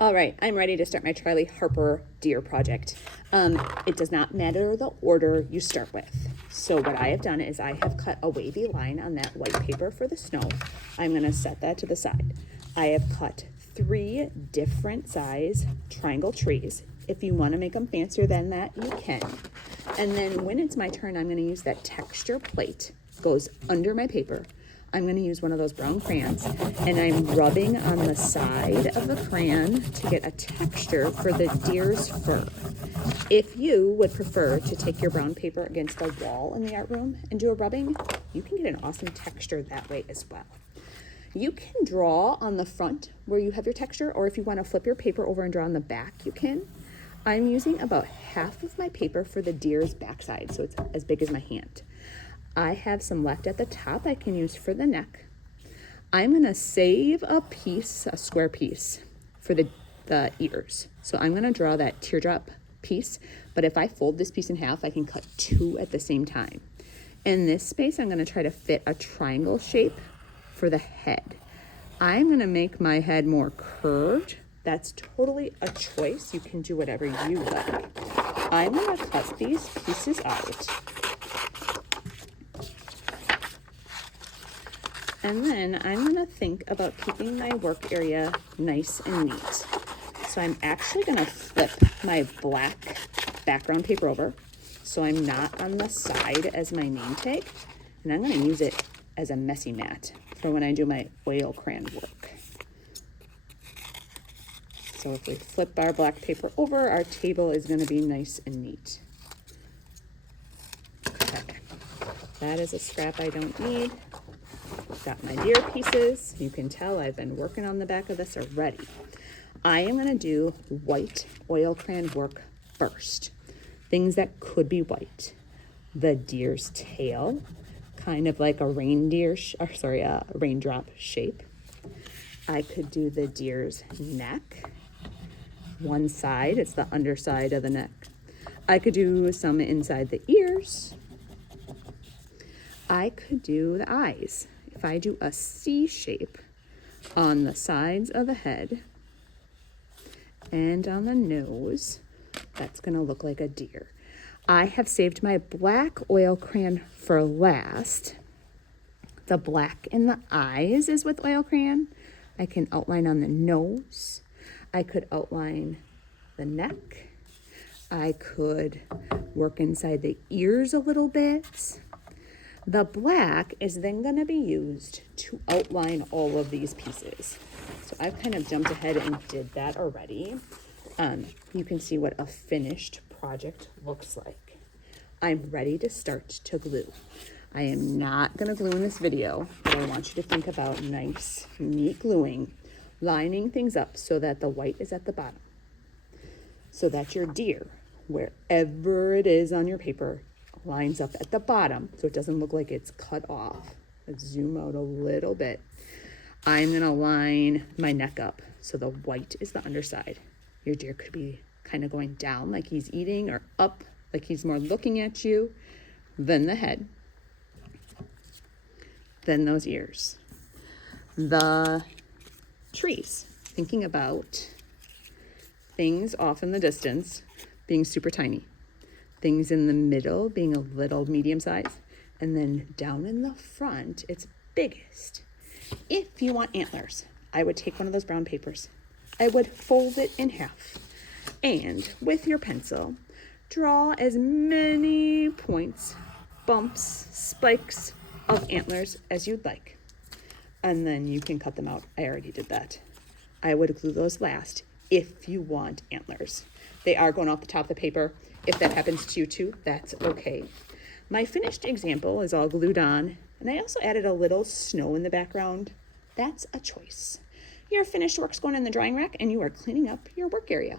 All right, I'm ready to start my Charlie Harper deer project. It does not matter the order you start with. So what I have done is I have cut a wavy line on that white paper for the snow. I'm gonna set that to the side. I have cut 3 different size triangle trees. If you wanna make them fancier than that, you can. And then when it's my turn, I'm gonna use that texture plate, goes under my paper. I'm going to use one of those brown crayons, and I'm rubbing on the side of the crayon to get a texture for the deer's fur. If you would prefer to take your brown paper against the wall in the art room and do a rubbing, you can get an awesome texture that way as well. You can draw on the front where you have your texture, or if you want to flip your paper over and draw on the back, you can. I'm using about half of my paper for the deer's backside, so it's as big as my hand. I have some left at the top I can use for the neck. I'm gonna save a piece, a square piece, for the ears. So I'm gonna draw that teardrop piece, but if I fold this piece in half, I can cut 2 at the same time. In this space, I'm gonna try to fit a triangle shape for the head. I'm gonna make my head more curved. That's totally a choice. You can do whatever you like. I'm gonna cut these pieces out. And then I'm gonna think about keeping my work area nice and neat. So I'm actually gonna flip my black background paper over so I'm not on the side as my name tag. And I'm gonna use it as a messy mat for when I do my oil crayon work. So if we flip our black paper over, our table is gonna be nice and neat. Okay, that is a scrap I don't need. Got my deer pieces. You can tell I've been working on the back of this already. I am going to do white oil crayon work first. Things that could be white. The deer's tail, kind of like a reindeer, raindrop shape. I could do the deer's neck. One side, it's the underside of the neck. I could do some inside the ears. I could do the eyes. If I do a C shape on the sides of the head and on the nose, that's gonna look like a deer. I have saved my black oil crayon for last. The black in the eyes is with oil crayon. I can outline on the nose. I could outline the neck. I could work inside the ears a little bit. The black is then going to be used to outline all of these pieces. So I've kind of jumped ahead and did that already. You can see what a finished project looks like. I'm ready to start to glue. I am not going to glue in this video, but I want you to think about nice, neat gluing, lining things up so that the white is at the bottom. So that your deer, wherever it is on your paper, lines up at the bottom so it doesn't look like it's cut off. Let's zoom out a little bit. I'm gonna line my neck up so the white is the underside. Your deer could be kind of going down like he's eating, or up like he's more looking at you, then the head, then those ears. The trees, thinking about things off in the distance being super tiny. Things in the middle being a little medium size, and then down in the front, it's biggest. If you want antlers, I would take one of those brown papers. I would fold it in half, and with your pencil, draw as many points, bumps, spikes of antlers as you'd like. And then you can cut them out. I already did that. I would glue those last if you want antlers. They are going off the top of the paper. If that happens to you too, that's okay. My finished example is all glued on, and I also added a little snow in the background. That's a choice. Your finished work's going in the drying rack, and you are cleaning up your work area.